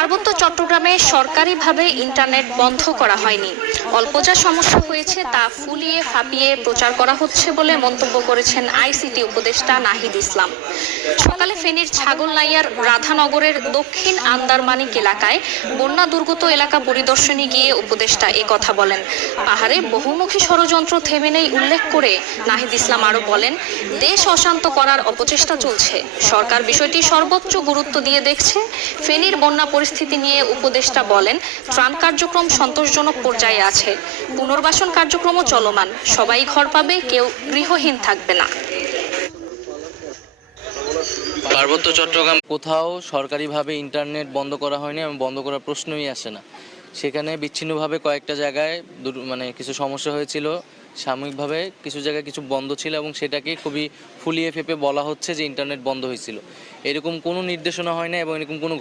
পার্বত্য চট্টগ্রামে সরকারিভাবে ইন্টারনেট বন্ধ করা হয়নি। অল্প যা সমস্যা হয়েছে তা ফুলিয়ে ফাঁপিয়ে প্রচার করা হচ্ছে বলে মন্তব্য করেছেন আইসিটি উপদেষ্টা নাহিদ ইসলাম। সকালে ফেনীর ছাগলনাইয়ার রাধানগরের দক্ষিণ আন্দারমানিক এলাকায় বন্যা দুর্গত এলাকা পরিদর্শনে গিয়ে উপদেষ্টা কথা বলেন। পাহাড়ে বহুমুখী ষড়যন্ত্র থেমে নেই উল্লেখ করে নাহিদ ইসলাম আরো বলেন, দেশ অশান্ত করার অপচেষ্টা চলছে। সরকার বিষয়টি সর্বোচ্চ গুরুত্ব দিয়ে দেখছে। ফেনীর বন্যা পরিস্থিতি নিয়ে উপদেষ্টা বলেন, ত্রাণ কার্যক্রম সন্তোষজনক পর্যায়ে আছে। পুনর্বাসন কার্যক্রমও চলমান। সবাই ঘর পাবে, কেউ গৃহহীন থাকবে না। পার্বত্য চট্টগ্রাম কোথাও সরকারিভাবে ইন্টারনেট বন্ধ করা হয়নি এবং বন্ধ করার প্রশ্নই আসে না। সেখানে বিচ্ছিন্নভাবে কয়েকটা জায়গায় কিছু সমস্যা হয়েছিল, সাময়িকভাবে কিছু জায়গায় কিছু বন্ধ ছিল এবং সেটাকে খুবই ফুলিয়ে ফেঁপে বলা হচ্ছে যে ইন্টারনেট বন্ধ হয়েছিল। এরকম কোনো নির্দেশনা হয় না এবং এরকম কোনো